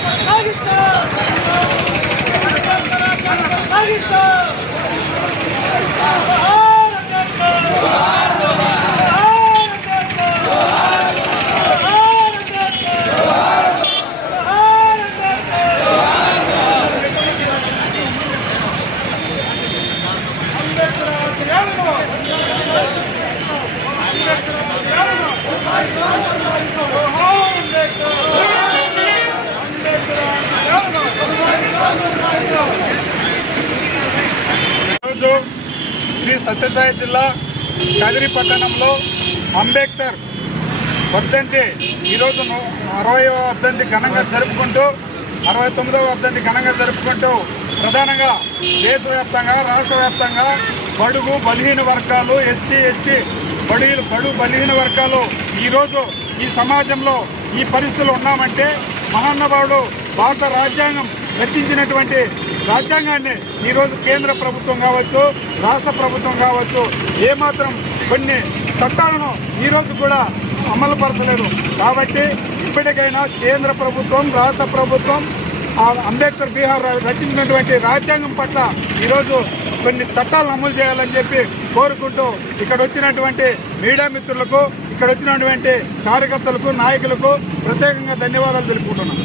Let's go. ఈరోజు శ్రీ సత్యసాయి జిల్లా కదిరి పట్టణంలో అంబేద్కర్ వర్ధంతి ఈరోజు ను- అరవైవ వర్ధంతి ఘనంగా జరుపుకుంటూ అరవై తొమ్మిదవ వర్ధంతి ఘనంగా జరుపుకుంటూ ప్రధానంగా దేశవ్యాప్తంగా రాష్ట్ర వ్యాప్తంగా బడుగు బలహీన వర్గాలు ఎస్సీ ఎస్టీ బడుగులు బడుగు బలహీన వర్గాలు ఈరోజు ఈ సమాజంలో ఈ పరిస్థితులు ఉన్నామంటే మహానుభావుడు భారత రాజ్యాంగం రచించినటువంటి రాజ్యాంగాన్ని ఈరోజు కేంద్ర ప్రభుత్వం కావచ్చు రాష్ట్ర ప్రభుత్వం కావచ్చు ఏమాత్రం కొన్ని చట్టాలను ఈరోజు కూడా అమలుపరచలేదు కాబట్టి ఇప్పటికైనా కేంద్ర ప్రభుత్వం రాష్ట్ర ప్రభుత్వం అంబేద్కర్ బీహార్ రచించినటువంటి రాజ్యాంగం పట్ల ఈరోజు కొన్ని చట్టాలను అమలు చేయాలని చెప్పి కోరుకుంటూ ఇక్కడ వచ్చినటువంటి మీడియా మిత్రులకు ఇక్కడ వచ్చినటువంటి కార్యకర్తలకు నాయకులకు ప్రత్యేకంగా ధన్యవాదాలు తెలుపుకుంటున్నాను.